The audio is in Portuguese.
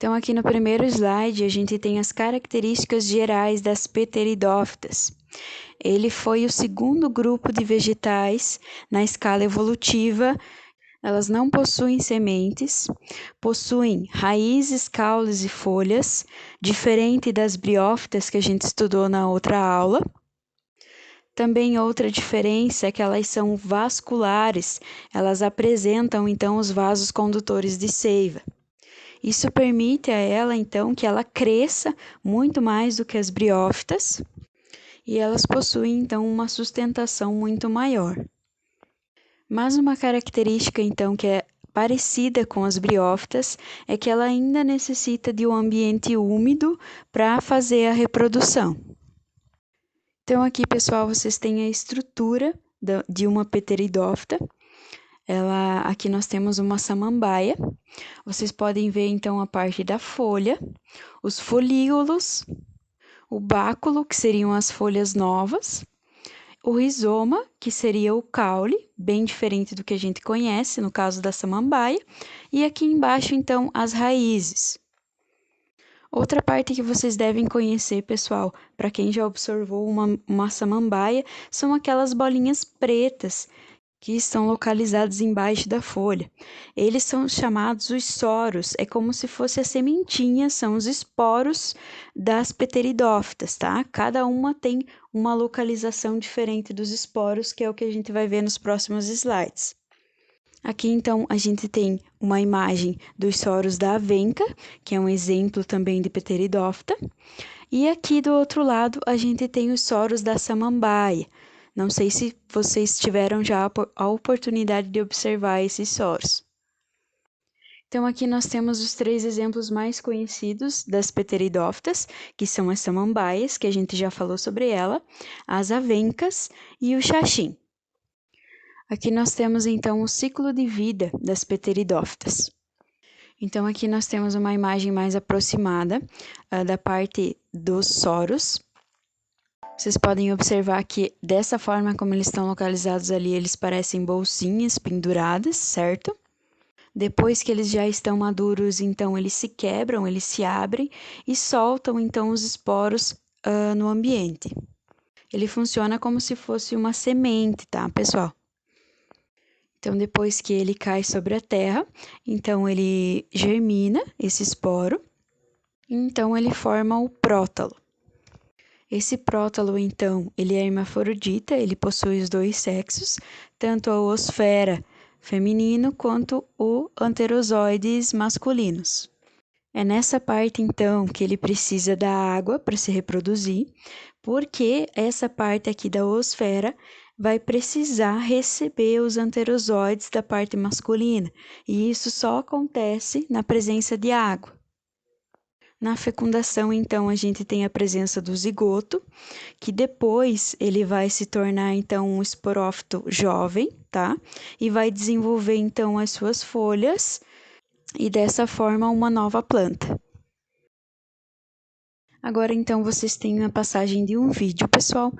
Então, aqui no primeiro slide, a gente tem as características gerais das pteridófitas. Ele foi o segundo grupo de vegetais na escala evolutiva. Elas não possuem sementes, possuem raízes, caules e folhas, diferente das briófitas que a gente estudou na outra aula. Também outra diferença é que elas são vasculares, elas apresentam então os vasos condutores de seiva. Isso permite a ela, então, que ela cresça muito mais do que as briófitas e elas possuem, então, uma sustentação muito maior. Mas uma característica, então, que é parecida com as briófitas é que ela ainda necessita de um ambiente úmido para fazer a reprodução. Então, aqui, pessoal, vocês têm a estrutura de uma pteridófita. Aqui nós temos uma samambaia. Vocês podem ver, então, a parte da folha, os folíolos, o báculo, que seriam as folhas novas, o rizoma, que seria o caule, bem diferente do que a gente conhece, no caso da samambaia, e aqui embaixo, então, as raízes. Outra parte que vocês devem conhecer, pessoal, para quem já observou uma samambaia, são aquelas bolinhas pretas que estão localizados embaixo da folha. Eles são chamados os soros, é como se fosse a sementinha, são os esporos das pteridófitas, tá? Cada uma tem uma localização diferente dos esporos, que é o que a gente vai ver nos próximos slides. Aqui, então, a gente tem uma imagem dos soros da avenca, que é um exemplo também de pteridófita, e aqui do outro lado a gente tem os soros da samambaia. Não sei se vocês tiveram já a oportunidade de observar esses soros. Então, aqui nós temos os 3 exemplos mais conhecidos das pteridófitas, que são as samambaias, que a gente já falou sobre ela, as avencas e o xaxim. Aqui nós temos, então, o ciclo de vida das pteridófitas. Então, aqui nós temos uma imagem mais aproximada da parte dos soros. Vocês podem observar que, dessa forma como eles estão localizados ali, eles parecem bolsinhas penduradas, certo? Depois que eles já estão maduros, então, eles se quebram, eles se abrem e soltam, então, os esporos no ambiente. Ele funciona como se fosse uma semente, tá, pessoal? Então, depois que ele cai sobre a terra, então, ele germina esse esporo, então, ele forma o prótalo. Esse prótalo, então, ele é hermafrodita, ele possui os 2 sexos, tanto a oosfera feminino quanto o anterozoides masculinos. É nessa parte, então, que ele precisa da água para se reproduzir, porque essa parte aqui da oosfera vai precisar receber os anterozoides da parte masculina, e isso só acontece na presença de água. Na fecundação, então, a gente tem a presença do zigoto, que depois ele vai se tornar, então, um esporófito jovem, tá? E vai desenvolver, então, as suas folhas e, dessa forma, uma nova planta. Agora, então, vocês têm a passagem de um vídeo, pessoal,